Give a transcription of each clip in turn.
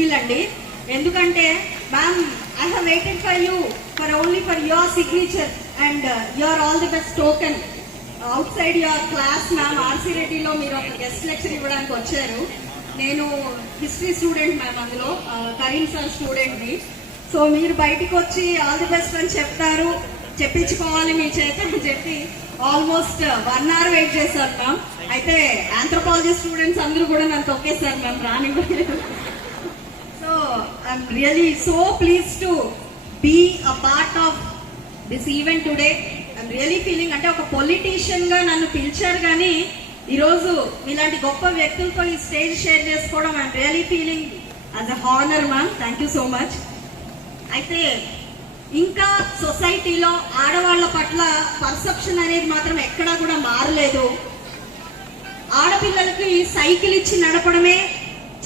Feel అండి. ఎందుకంటే ma'am, I have waited for you for only for your signature and your all the best token outside your class. Ma'am, RC రెడ్డిలో మీరు ఒక guest lecture ఇవ్వడానికి వచ్చారు. నేను history student ma'am, అందులో Karim sir స్టూడెంట్ని. సో మీరు బయటికి వచ్చి ఆల్ ది బెస్ట్ అని చెప్తారు, చెప్పించుకోవాలి మీ చేత అని చెప్పి ఆల్మోస్ట్ 1 hour వెయిట్ చేశారు మ్యామ్. అయితే ఆంథ్రోపాలజీ స్టూడెంట్స్ అందరూ కూడా నన్ను తొక్కేశారు మ్యామ్, రానివ్వలేదు. So I'm really so please to be a part of this event today. I'm really feeling, అంటే ఒక పొలిటీషియన్ గా నన్ను పిలిచారు కానీ ఈరోజు ఇలాంటి గొప్ప వ్యక్తులతో ఈ స్టేజ్ షేర్ చేసుకోవడం I'm really feeling as a honour ma'am. Thank you so much. అయితే ఇంకా సొసైటీలో ఆడవాళ్ల పట్ల పర్సెప్షన్ అనేది మాత్రం ఎక్కడా కూడా మారలేదు. ఆడపిల్లలకి సైకిల్ ఇచ్చి నడపడమే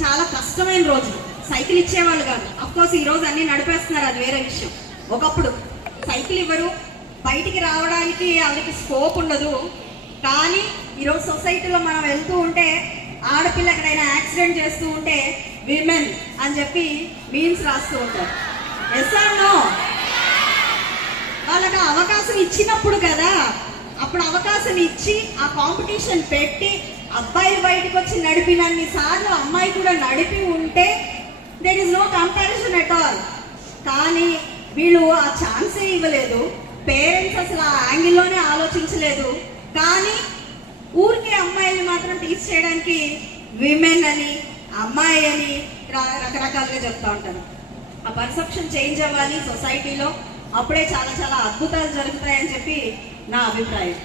చాలా కష్టమైన రోజు. సైకిల్ ఇచ్చేవాళ్ళు కాదు. అఫ్కోర్స్ ఈ రోజు అన్ని నడిపేస్తున్నారు, అది వేరే విషయం. ఒకప్పుడు సైకిల్ ఇవ్వరు, బయటికి రావడానికి వాళ్ళకి స్కోప్ ఉండదు. కానీ ఈరోజు సొసైటీలో మనం వెళ్తూ ఉంటే ఆడపిల్ల ఎక్కడైనా యాక్సిడెంట్ చేస్తూ ఉంటే విమెన్ అని చెప్పి మీన్స్ రాస్తూ ఉంటారు. Yes or no? వాళ్ళకి అవకాశం ఇచ్చినప్పుడు కదా, అప్పుడు అవకాశం ఇచ్చి ఆ కాంపిటీషన్ పెట్టి అబ్బాయి బయటకు వచ్చి నడిపినన్ని సార్లు అమ్మాయి కూడా నడిపి ఉంటే there is no comparison at all. కానీ వీళ్ళు ఆ ఛాన్సే ఇవ్వలేదు. పేరెంట్స్ అసలు ఆ యాంగిల్లోనే ఆలోచించలేదు. కానీ ఊరికే అమ్మాయిల్ని మాత్రం టీచ్ చేయడానికి విమెన్ అని, అమ్మాయి అని రకరకాలుగా చెప్తా ఉంటారు. ఆ పర్సెప్షన్ చేంజ్ అవ్వాలి సొసైటీలో. అప్పుడే చాలా చాలా అద్భుతాలు జరుగుతాయని చెప్పి నా అభిప్రాయం.